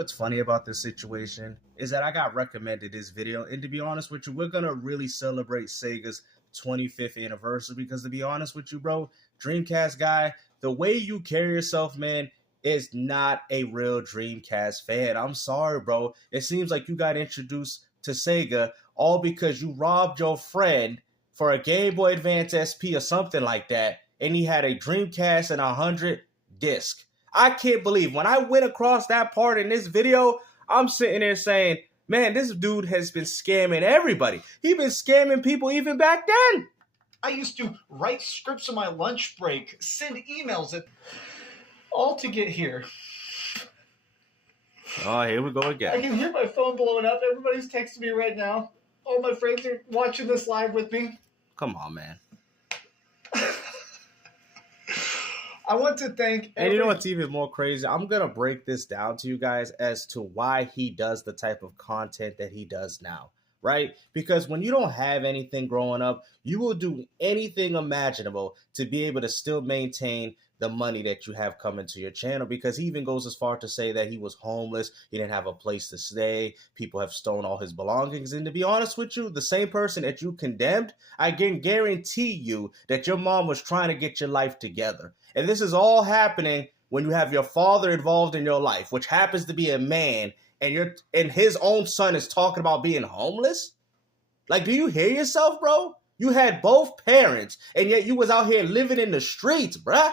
What's funny about this situation is that I got recommended this video, and to be honest with you, we're gonna really celebrate Sega's 25th anniversary because to be honest with you, bro, Dreamcast guy, the way you carry yourself, man, is not a real Dreamcast fan. I'm sorry, bro. It seems like you got introduced to Sega all because you robbed your friend for a Game Boy Advance SP or something like that, and he had a Dreamcast and 100 disc. I can't believe when I went across that part in this video, I'm sitting there saying, man, this dude has been scamming everybody. He's been scamming people even back then. I used to write scripts on my lunch break, send emails, all to get here. Oh, here we go again. I can hear my phone blowing up. Everybody's texting me right now. All my friends are watching this live with me. Come on, man. I want to thank And you know what's even more crazy? I'm going to break this down to you guys as to why he does the type of content that he does now, right? Because when you don't have anything growing up, you will do anything imaginable to be able to still maintain the money that you have coming to your channel, because he even goes as far to say that he was homeless, he didn't have a place to stay, people have stolen all his belongings, and to be honest with you, the same person that you condemned, I can guarantee you that your mom was trying to get your life together. And this is all happening when you have your father involved in your life, which happens to be a man, and his own son is talking about being homeless? Like, do you hear yourself, bro? You had both parents, and yet you was out here living in the streets, bruh.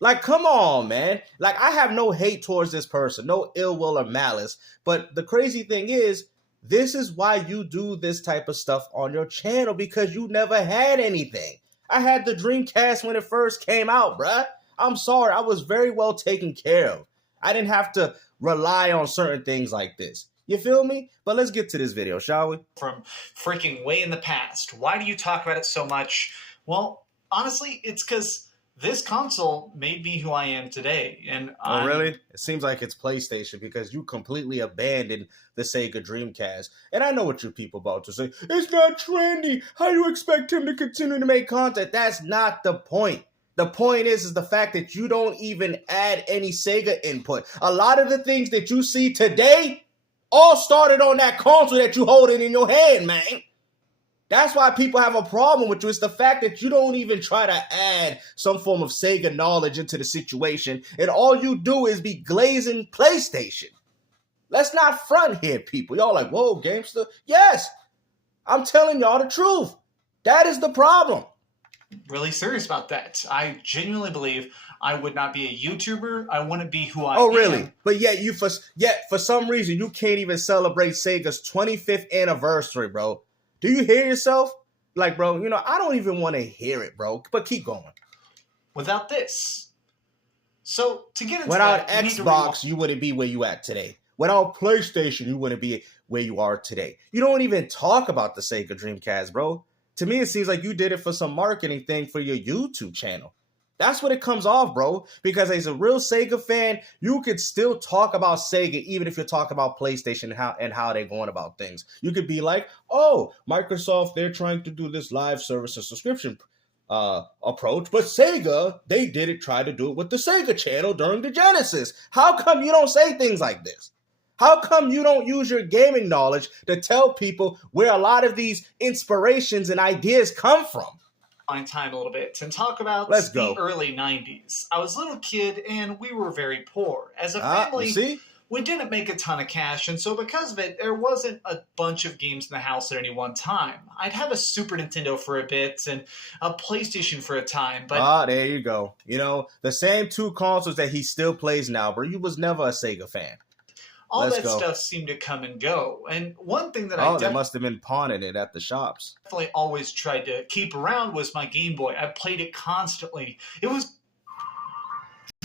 Like, come on, man. Like, I have no hate towards this person, no ill will or malice. But the crazy thing is, this is why you do this type of stuff on your channel, because you never had anything. I had the Dreamcast when it first came out, bruh. I'm sorry, I was very well taken care of. I didn't have to rely on certain things like this. You feel me? But let's get to this video, shall we? From freaking way in the past. Why do you talk about it so much? Well, honestly, it's because this console made me who I am today. And oh, really? It seems like it's PlayStation because you completely abandoned the Sega Dreamcast. And I know what you people about to say. It's not trendy. How you expect him to continue to make content? That's not the point. The point is the fact that you don't even add any Sega input. A lot of the things that you see today all started on that console that you holding in your hand, man. That's why people have a problem with you. It's the fact that you don't even try to add some form of Sega knowledge into the situation, and all you do is be glazing PlayStation. Let's not front here, people. Y'all like, whoa, Gamester. Yes, I'm telling y'all the truth. That is the problem. Really serious about that. I genuinely believe I would not be a YouTuber. I wouldn't be who I am. Oh, really? But yet for some reason, you can't even celebrate Sega's 25th anniversary, bro. Do you hear yourself? Like, bro, you know, I don't even want to hear it, bro. But keep going. Without this. So, to get into without that, Xbox, you wouldn't be where you at today. Without PlayStation, you wouldn't be where you are today. You don't even talk about the Sega Dreamcast, bro. To me, it seems like you did it for some marketing thing for your YouTube channel. That's what it comes off, bro. Because as a real Sega fan, you could still talk about Sega even if you're talking about PlayStation and how they're going about things. You could be like, oh, Microsoft, they're trying to do this live service and subscription approach, but Sega, they try to do it with the Sega channel during the Genesis. How come you don't say things like this? How come you don't use your gaming knowledge to tell people where a lot of these inspirations and ideas come from? My time a little bit and talk about the early 90s. I was a little kid and we were very poor. As a family, we didn't make a ton of cash, and so because of it, there wasn't a bunch of games in the house at any one time. I'd have a Super Nintendo for a bit and a PlayStation for a time, but there you go. You know, the same two consoles that he still plays now, bro. You was never a Sega fan. All that stuff seemed to come and go. And one thing that they must have been pawning it at the shops. Definitely always tried to keep around was my Game Boy. I played it constantly. It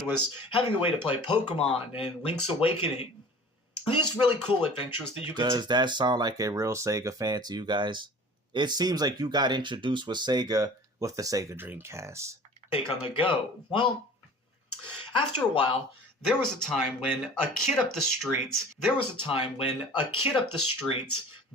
was having a way to play Pokemon and Link's Awakening. These really cool adventures that you could Does that sound like a real Sega fan to you guys? It seems like you got introduced with Sega with the Sega Dreamcast. Take on the go. Well, after a while, there was a time when a kid up the street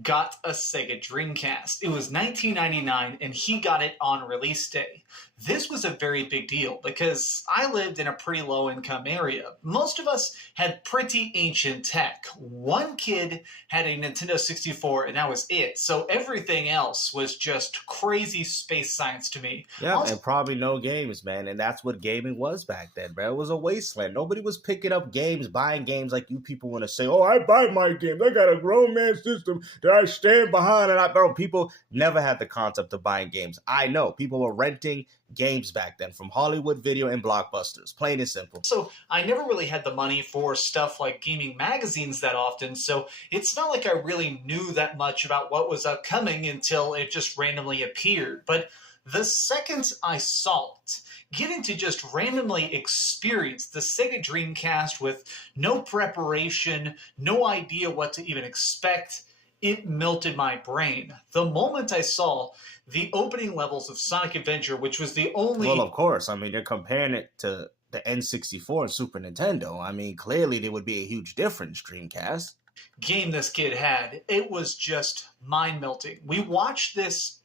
got a Sega Dreamcast. It was 1999 and he got it on release day. This was a very big deal because I lived in a pretty low income area. Most of us had pretty ancient tech. One kid had a Nintendo 64 and that was it. So everything else was just crazy space science to me. Yeah, and probably no games, man. And that's what gaming was back then, bro. It was a wasteland. Nobody was picking up games, buying games like you people want to say, oh, I buy my games. I got a grown man system that I stand behind. And bro, people never had the concept of buying games. I know people were renting games back then from Hollywood Video and Blockbusters, plain and simple. So I never really had the money for stuff like gaming magazines that often, so it's not like I really knew that much about what was upcoming until it just randomly appeared. But the second I saw it, getting to just randomly experience the Sega Dreamcast with no preparation, no idea what to even expect, it melted my brain. The moment I saw the opening levels of Sonic Adventure, which was the only... Well, of course. I mean, you're comparing it to the N64 and Super Nintendo. I mean, clearly there would be a huge difference, Dreamcast. Game this kid had. It was just mind-melting. We watched this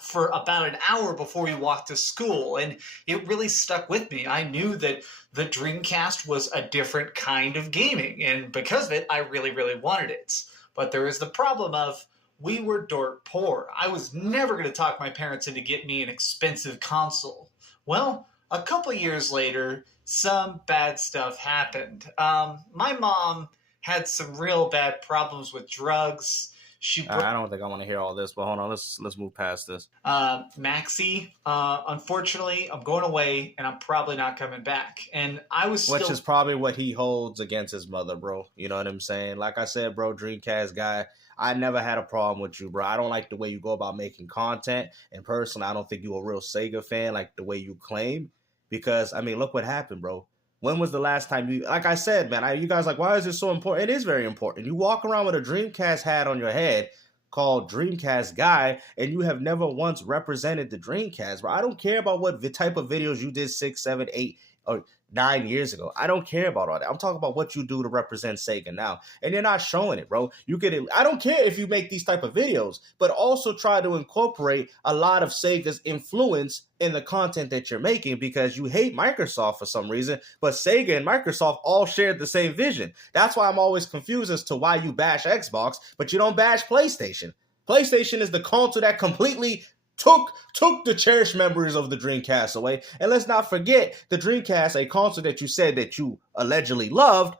for about an hour before we walked to school, and it really stuck with me. I knew that the Dreamcast was a different kind of gaming, and because of it, I really, really wanted it. But there is the problem of we were dirt poor. I was never going to talk my parents into getting me an expensive console. Well, a couple years later, some bad stuff happened. My mom had some real bad problems with drugs. I don't think I want to hear all this, but hold on, let's move past this. Maxie, unfortunately, I'm going away, and I'm probably not coming back. And I was still... Which is probably what he holds against his mother, bro. You know what I'm saying? Like I said, bro, Dreamcast guy, I never had a problem with you, bro. I don't like the way you go about making content. And personally, I don't think you're a real Sega fan like the way you claim. Because, I mean, look what happened, bro. When was the last time you... Like I said, man, you guys like, why is this so important? It is very important. You walk around with a Dreamcast hat on your head called Dreamcast Guy, and you have never once represented the Dreamcast, bro. I don't care about what type of videos you did 6, 7, 8, or 9 years ago. I don't care about all that. I'm talking about what you do to represent Sega now. And you're not showing it, bro. I don't care if you make these type of videos, but also try to incorporate a lot of Sega's influence in the content that you're making, because you hate Microsoft for some reason, but Sega and Microsoft all shared the same vision. That's why I'm always confused as to why you bash Xbox, but you don't bash PlayStation. PlayStation is the console that completely took the cherished memories of the Dreamcast away. And let's not forget, the Dreamcast, a console that you said that you allegedly loved,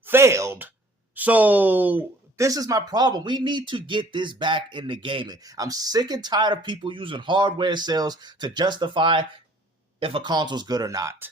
failed. So this is my problem. We need to get this back into gaming. I'm sick and tired of people using hardware sales to justify if a console's good or not.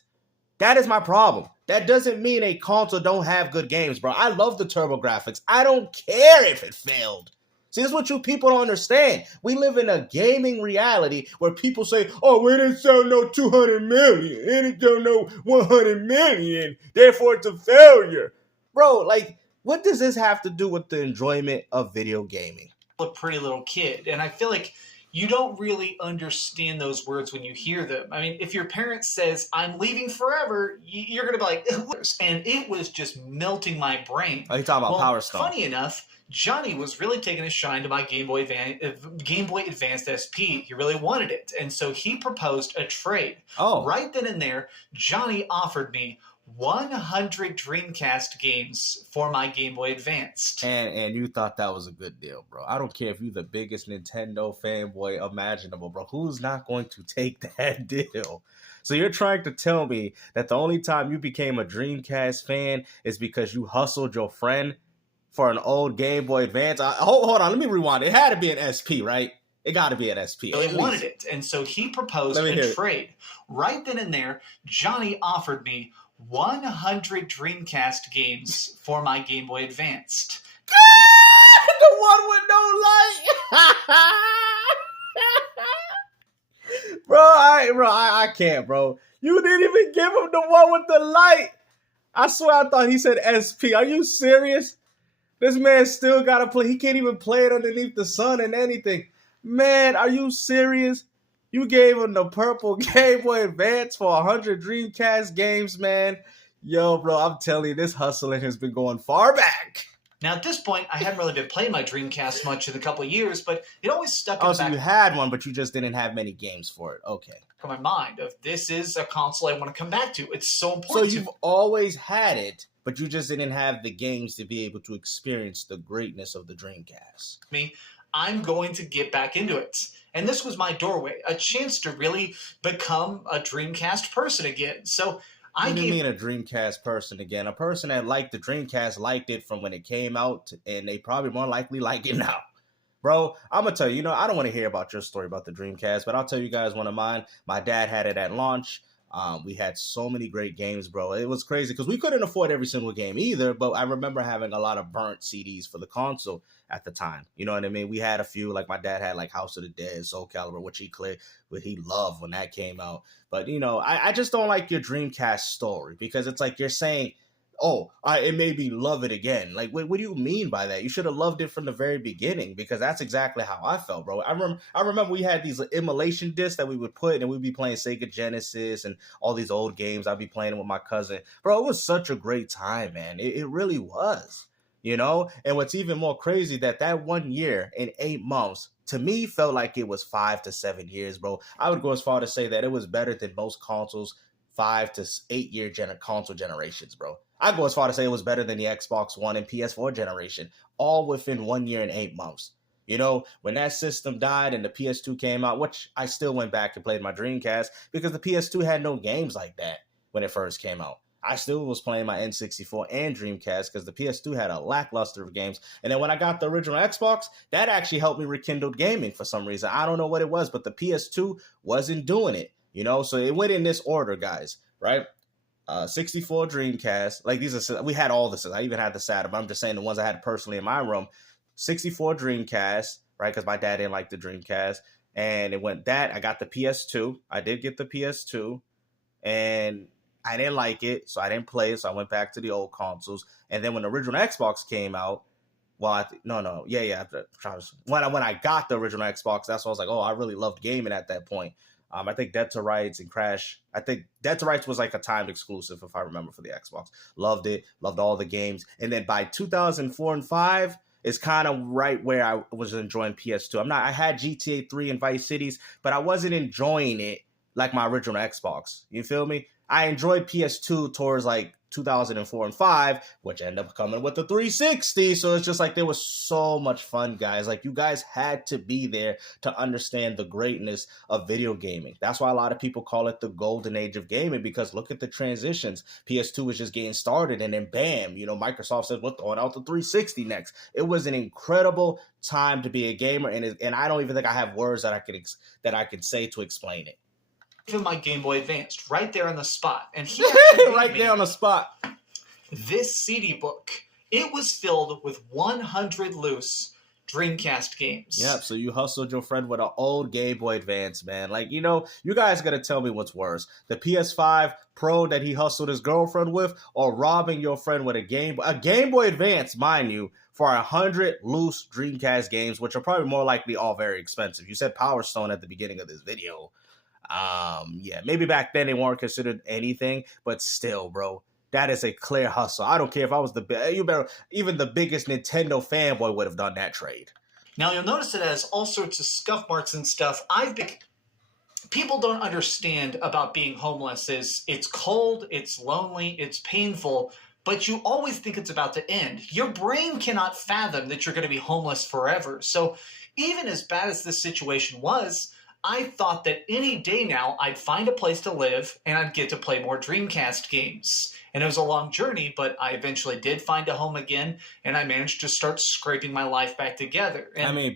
That is my problem. That doesn't mean a console don't have good games, bro. I love the TurboGrafx. I don't care if it failed. See, this is what you people don't understand. We live in a gaming reality where people say, oh, we didn't sell no 200 million. It didn't sell no 100 million. Therefore, it's a failure. Bro, like, what does this have to do with the enjoyment of video gaming? A pretty little kid. And I feel like you don't really understand those words when you hear them. I mean, if your parent says, I'm leaving forever, you're going to be like, and it was just melting my brain. Oh, you're talking about Power Stone. Funny enough, Johnny was really taking a shine to my Game Boy Advanced SP. He really wanted it. And so he proposed a trade. Oh. Right then and there, Johnny offered me 100 Dreamcast games for my Game Boy Advanced. And you thought that was a good deal, bro. I don't care if you're the biggest Nintendo fanboy imaginable, bro. Who's not going to take that deal? So you're trying to tell me that the only time you became a Dreamcast fan is because you hustled your friend for an old Game Boy Advance? Hold on, let me rewind. It had to be an SP, right? It got to be an SP. He wanted it, and so he proposed a trade. Right then and there, Johnny offered me 100 Dreamcast games for my Game Boy Advanced. The one with no light. I can't, bro. You didn't even give him the one with the light. I swear I thought he said SP. Are you serious? This man still got to play. He can't even play it underneath the sun and anything. Man, are you serious? You gave him the purple Game Boy Advance for 100 Dreamcast games, man. Yo, bro, I'm telling you, this hustling has been going far back. Now, at this point, I hadn't really been playing my Dreamcast much in a couple of years, but it always stuck in the back. So you had one, but you just didn't have many games for it. Okay. In my mind of this is a console I want to come back to. It's so important. So you've always had it, but you just didn't have the games to be able to experience the greatness of the Dreamcast. I'm going to get back into it. And this was my doorway, a chance to really become a Dreamcast person again. So What do you mean a Dreamcast person again? A person that liked the Dreamcast liked it from when it came out, and they probably more likely like it now. Bro, I'm going to tell you, I don't want to hear about your story about the Dreamcast, but I'll tell you guys one of mine. My dad had it at launch. We had so many great games, bro. It was crazy because we couldn't afford every single game either, but I remember having a lot of burnt CDs for the console at the time. You know what I mean? We had a few, like my dad had like House of the Dead, Soul Calibur, which he loved when that came out. But, I just don't like your Dreamcast story because it's like you're saying, it made me love it again. Like, what do you mean by that? You should have loved it from the very beginning because that's exactly how I felt, bro. I remember we had these immolation discs that we would put and we'd be playing Sega Genesis and all these old games. I'd be playing with my cousin. Bro, it was such a great time, man. It really was, And what's even more crazy that 1 year and 8 months, to me, felt like it was 5 to 7 years, bro. I would go as far to say that it was better than most consoles' 5 to 8 year console generations, bro. I go as far to say it was better than the Xbox One and PS4 generation, all within 1 year and 8 months. When that system died and the PS2 came out, which I still went back and played my Dreamcast because the PS2 had no games like that when it first came out. I still was playing my N64 and Dreamcast because the PS2 had a lackluster of games. And then when I got the original Xbox, that actually helped me rekindle gaming for some reason. I don't know what it was, but the PS2 wasn't doing it. So it went in this order, guys, right? 64 Dreamcast, like we had all this. I even had the SATA, but I'm just saying the ones I had personally in my room. 64 Dreamcast, right? Because my dad didn't like the Dreamcast, and it went that. I got the PS2. I did get the PS2, and I didn't like it, so I didn't play it. So I went back to the old consoles, and then when the original Xbox came out, when I got the original Xbox, that's when I was like, I really loved gaming at that point. I think Dead to Rights and Crash. I think Dead to Rights was like a timed exclusive, if I remember, for the Xbox. Loved it. Loved all the games. And then by 2004 and 5 is kind of right where I was enjoying PS2. I had GTA 3 and Vice Cities, but I wasn't enjoying it like my original Xbox. You feel me? I enjoyed PS2 towards like 2004 and 5, which ended up coming with the 360. So it's just like there was so much fun, guys. Like you guys had to be there to understand the greatness of video gaming. That's why a lot of people call it the golden age of gaming, because look at the transitions. PS2 was just getting started, and then bam, Microsoft said, we're throwing out the 360 next. It was an incredible time to be a gamer, and I don't even think I have words that I could say to explain it. Even my Game Boy Advance right there on the spot, and he right there on the spot. This CD book, it was filled with 100 loose Dreamcast games. Yep. So you hustled your friend with an old Game Boy Advance, man. Like, you guys gotta tell me what's worse: the PS5 Pro that he hustled his girlfriend with, or robbing your friend with a Game Boy Advance, mind you, for 100 loose Dreamcast games, which are probably more likely all very expensive. You said Power Stone at the beginning of this video. Maybe back then they weren't considered anything, but still, bro, that is a clear hustle. I don't care if I was even the biggest Nintendo fanboy would have done that trade. Now you'll notice it has all sorts of scuff marks and stuff. People don't understand about being homeless is it's cold, it's lonely, it's painful, but you always think it's about to end. Your brain cannot fathom that you're going to be homeless forever. So even as bad as this situation was, I thought that any day now I'd find a place to live and I'd get to play more Dreamcast games. And it was a long journey, but I eventually did find a home again, and I managed to start scraping my life back together.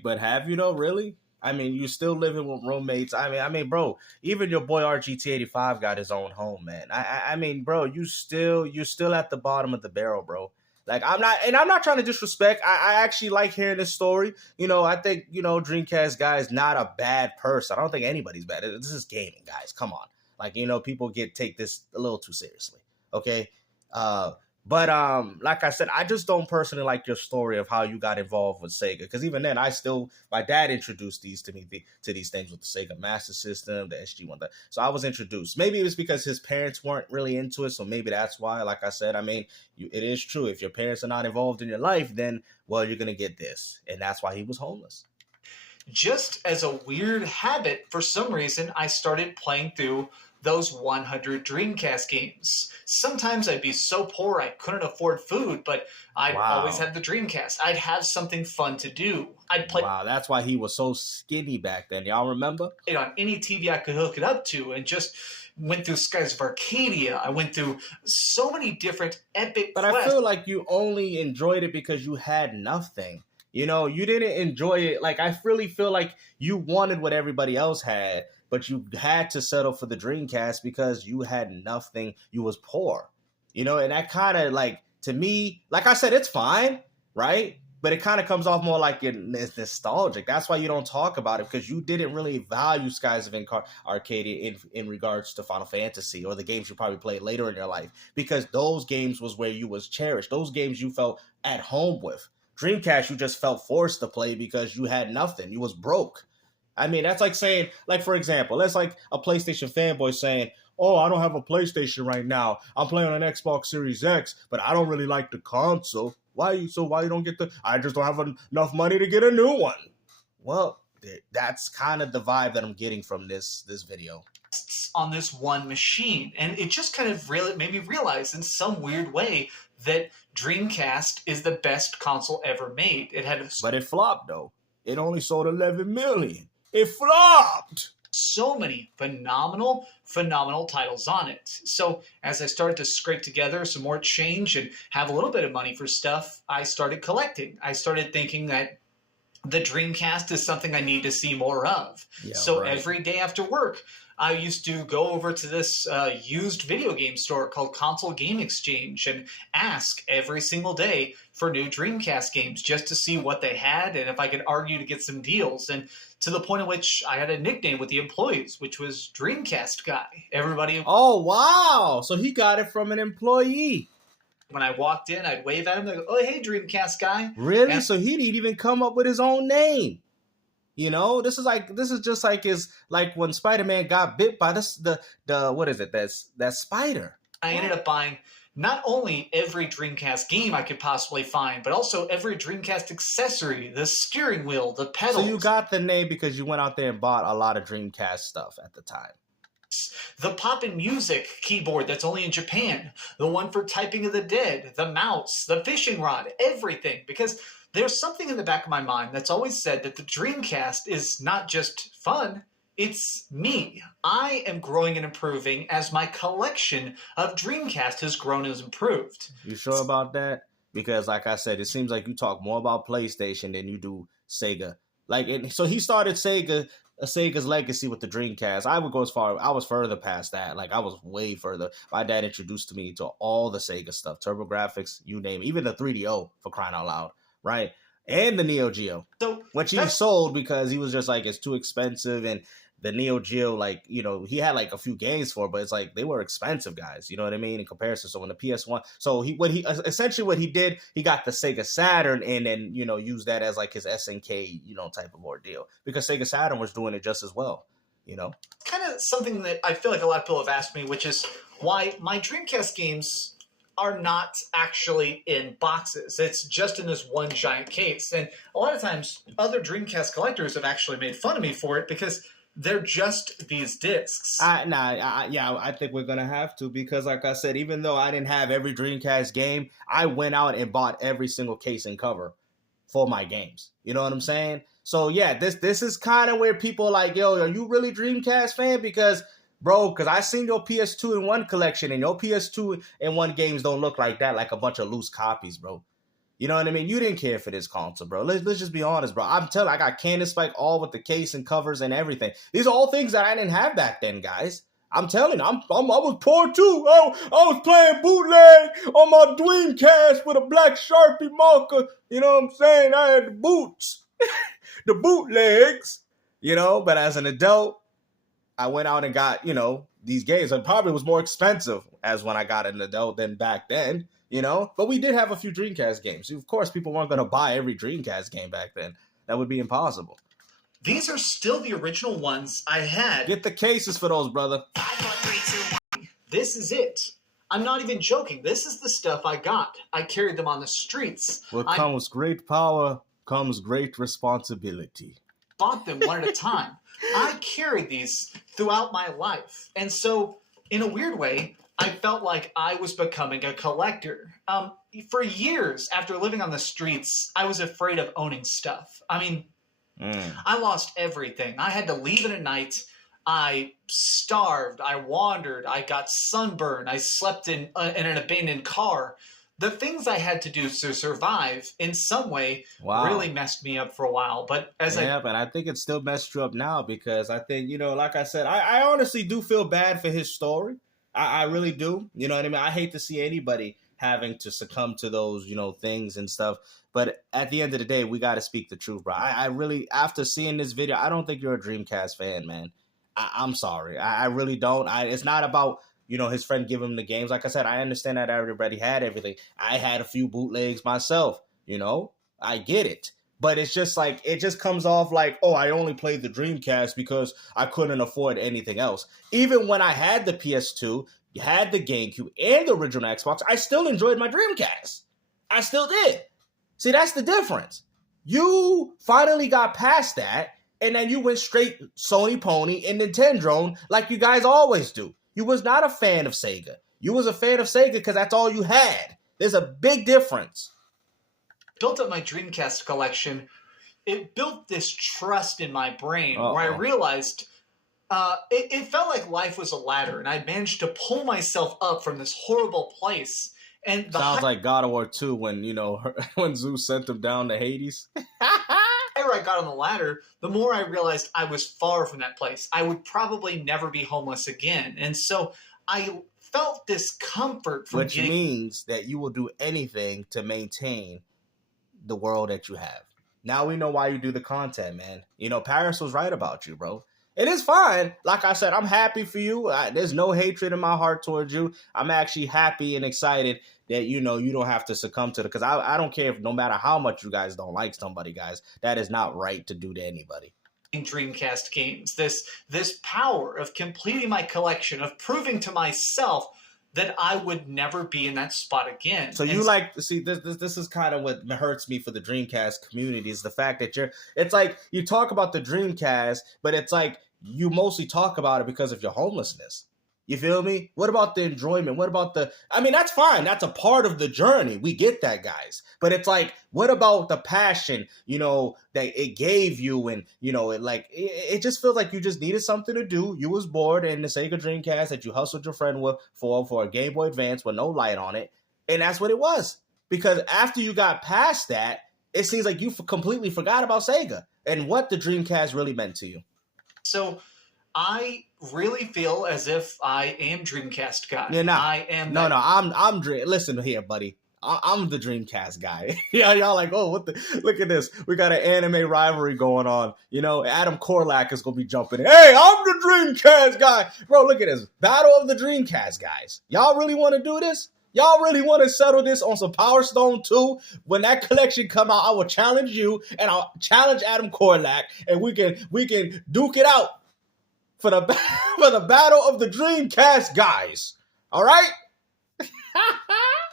But have you though, really? You still living with roommates. Bro, even your boy RGT85 got his own home, man. Bro, you still at the bottom of the barrel, bro. Like, I'm not trying to disrespect. I actually like hearing this story. I think, Dreamcast Guy is not a bad person. I don't think anybody's bad. This is gaming, guys. Come on. Like, people take this a little too seriously. Okay? But like I said, I just don't personally like your story of how you got involved with Sega. Because even then, my dad introduced these to me to these things with the Sega Master System, the SG-1. So I was introduced. Maybe it was because his parents weren't really into it, so maybe that's why. Like I said, I mean, it is true. If your parents are not involved in your life, then well, you're gonna get this, and that's why he was homeless. Just as a weird habit, for some reason, I started playing through those 100 Dreamcast games. Sometimes I'd be so poor I couldn't afford food, but I'd always have the Dreamcast. I'd have something fun to do. I'd play. Wow, that's why he was so skinny back then. Y'all remember? On any TV I could hook it up to, and just went through Skies of Arcadia. I went through so many different epic quests. I feel like you only enjoyed it because you had nothing. You know, you didn't enjoy it. Like, I really feel like you wanted what everybody else had, but you had to settle for the Dreamcast because you had nothing. You was poor, you know, and that kind of, like, to me, like I said, it's fine, right? But it kind of comes off more like it's nostalgic. That's why you don't talk about it, because you didn't really value Skies of Arcadia in regards to Final Fantasy or the games you probably played later in your life, because those games was where you was cherished. Those games you felt at home with. Dreamcast, you just felt forced to play because you had nothing. You was broke. I mean, that's like saying, like, for example, that's like a PlayStation fanboy saying, oh, I don't have a PlayStation right now. I'm playing on an Xbox Series X, but I don't really like the console. Why you don't get I just don't have enough money to get a new one. Well, that's kind of the vibe that I'm getting from this video. On this one machine. And it just kind of really made me realize in some weird way that Dreamcast is the best console ever made. But it flopped, though. It only sold 11 million. It flopped. So many phenomenal titles on it. So as I started to scrape together some more change and have a little bit of money for stuff, I started collecting. I started thinking that the Dreamcast is something I need to see more of. Yeah, so every day after work, I used to go over to this used video game store called Console Game Exchange and ask every single day for new Dreamcast games just to see what they had and if I could argue to get some deals. And to the point at which I had a nickname with the employees, which was Dreamcast Guy. Everybody. Oh, wow. So he got it from an employee. When I walked in, I'd wave at him. They'd go, oh, hey, Dreamcast Guy. Really? So he didn't even come up with his own name. You know, this is just like when Spider-Man got bit by the what is it? That spider. I ended up buying not only every Dreamcast game I could possibly find, but also every Dreamcast accessory, the steering wheel, the pedals. So you got the name because you went out there and bought a lot of Dreamcast stuff at the time. The Poppin' Music keyboard that's only in Japan, the one for Typing of the Dead, the mouse, the fishing rod, everything. Because there's something in the back of my mind that's always said that the Dreamcast is not just fun, it's me. I am growing and improving as my collection of Dreamcast has grown and improved. You sure about that? Because like I said, it seems like you talk more about PlayStation than you do Sega. So he started Sega's legacy with the Dreamcast. I would go as far, I was further past that. Like, I was way further. My dad introduced me to all the Sega stuff, TurboGrafx, you name it, even the 3DO, for crying out loud, right? And the Neo Geo, which he sold because he was just like, it's too expensive. And the Neo Geo, like, you know, he had like a few games for it, but it's like they were expensive, guys. You know what I mean? In comparison. So when the PS1, so what he did, he got the Sega Saturn and then, you know, used that as like his SNK, you know, type of ordeal, because Sega Saturn was doing it just as well, you know? Kind of something that I feel like a lot of people have asked me, which is why my Dreamcast games are not actually in boxes. It's just in this one giant case. And a lot of times other Dreamcast collectors have actually made fun of me for it because they're just these discs. I think we're going to have to, because like I said, even though I didn't have every Dreamcast game, I went out and bought every single case and cover for my games. You know what I'm saying? So yeah, this is kind of where people are like, yo, are you really Dreamcast fan? Because I seen your PS2 in one collection, and your PS2 in one games don't look like that, like a bunch of loose copies, bro. You know what I mean? You didn't care for this console, bro. Let's just be honest, bro. I'm telling you, I got Cannon Spike all with the case and covers and everything. These are all things that I didn't have back then, guys. I'm telling you, I was poor too. I was playing bootleg on my Dreamcast with a black Sharpie marker. You know what I'm saying? I had the boots, the bootlegs, you know. But as an adult, I went out and got, you know, these games. And probably was more expensive as when I got an adult than back then. But we did have a few Dreamcast games. Of course, people weren't going to buy every Dreamcast game back then. That would be impossible. These are still the original ones I had. Get the cases for those, brother. 5, 4, 3, 2, 1. This is it. I'm not even joking. This is the stuff I got. I carried them on the streets. What comes great power comes great responsibility. Bought them one at a time. I carried these throughout my life. And so, in a weird way, I felt like I was becoming a collector. For years after living on the streets, I was afraid of owning stuff. I mean, I lost everything. I had to leave it at night. I starved. I wandered. I got sunburned. I slept in an abandoned car. The things I had to do to survive in some way really messed me up for a while. But but I think it still messed you up now because I think, like I said, I honestly do feel bad for his story. I really do. You know what I mean? I hate to see anybody having to succumb to those, things and stuff. But at the end of the day, we got to speak the truth, bro. I really, after seeing this video, I don't think you're a Dreamcast fan, man. I'm sorry. I really don't. It's not about, his friend giving him the games. Like I said, I understand that everybody had everything. I had a few bootlegs myself, I get it. But it's just like, it just comes off like, oh, I only played the Dreamcast because I couldn't afford anything else. Even when I had the PS2, had the GameCube, and the original Xbox, I still enjoyed my Dreamcast. I still did. See, that's the difference. You finally got past that, and then you went straight Sony Pony and Nintendo like you guys always do. You was not a fan of Sega. You was a fan of Sega because that's all you had. There's a big difference. Built up my Dreamcast collection. It built this trust in my brain where I realized it felt like life was a ladder, and I managed to pull myself up from this horrible place. And sounds like God of War 2 when, when Zeus sent him down to Hades. The higher I got on the ladder, the more I realized I was far from that place. I would probably never be homeless again. And so I felt this comfort from Which means that you will do anything to maintain the world that you have. Now we know why you do the content, man. Paris was right about you, bro. It is fine. Like I said, I'm happy for you. There's no hatred in my heart towards you. I'm actually happy and excited that, you don't have to succumb to it. Because I don't care if no matter how much you guys don't like somebody, guys. That is not right to do to anybody. In Dreamcast games, this power of completing my collection, of proving to myself that I would never be in that spot again. So this is kind of what hurts me for the Dreamcast community is the fact that it's like you talk about the Dreamcast, but it's like you mostly talk about it because of your homelessness. You feel me? What about the enjoyment? What about that's fine. That's a part of the journey. We get that, guys. But it's like, what about the passion, that it gave you? And, it just feels like you just needed something to do. You was bored in the Sega Dreamcast that you hustled your friend with for a Game Boy Advance with no light on it. And that's what it was. Because after you got past that, it seems like you completely forgot about Sega and what the Dreamcast really meant to you. So I really feel as if I am Dreamcast Guy. You're not. I am. No, I'm Listen here, buddy. I'm the Dreamcast guy. Yeah, y'all like, oh, look at this. We got an anime rivalry going on. Adam Korlak is going to be jumping in. Hey, I'm the Dreamcast guy. Bro, look at this. Battle of the Dreamcast guys. Y'all really want to do this? Y'all really want to settle this on some Power Stone 2? When that collection come out, I will challenge you, and I'll challenge Adam Korlak, and we can duke it out for the battle of the Dreamcast guys. All right?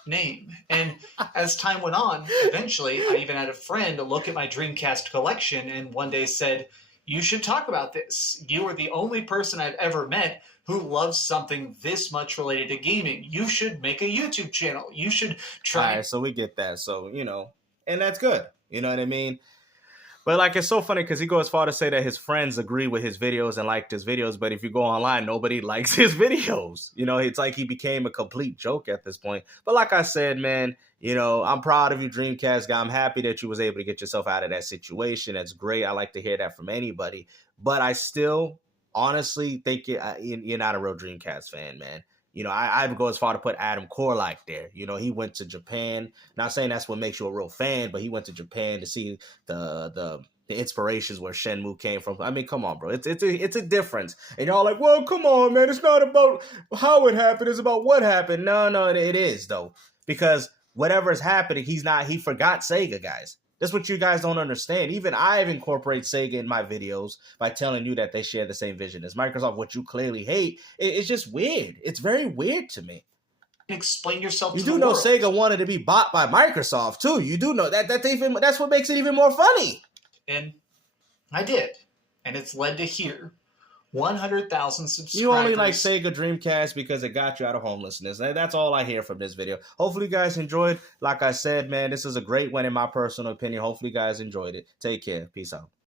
Name. And as time went on, eventually I even had a friend look at my Dreamcast collection and one day said, you should talk about this. You are the only person I've ever met who loves something this much related to gaming. You should make a YouTube channel. You should try. All right, so we get that. So, and that's good. You know what I mean? But it's so funny because he goes far to say that his friends agree with his videos and liked his videos. But if you go online, nobody likes his videos. It's like he became a complete joke at this point. But like I said, man, I'm proud of you, Dreamcast guy. I'm happy that you was able to get yourself out of that situation. That's great. I like to hear that from anybody. But I still honestly think you're not a real Dreamcast fan, man. I would go as far to put Adam Korlak there. He went to Japan. Not saying that's what makes you a real fan, but he went to Japan to see the inspirations where Shenmue came from. I mean, come on, bro. It's a difference. And y'all like, well, come on, man. It's not about how it happened. It's about what happened. No, it is, though. because whatever is happening, he forgot Sega, guys. That's what you guys don't understand. Even I've incorporated Sega in my videos by telling you that they share the same vision as Microsoft, what you clearly hate. It's just weird. It's very weird to me. Explain yourself to the world. You do know Sega wanted to be bought by Microsoft, too. You do know that. That's what makes it even more funny. And I did. And it's led to here. 100,000 subscribers. You only like Sega Dreamcast because it got you out of homelessness. That's all I hear from this video. Hopefully you guys enjoyed. Like I said, man, this is a great one in my personal opinion. Hopefully you guys enjoyed it. Take care. Peace out.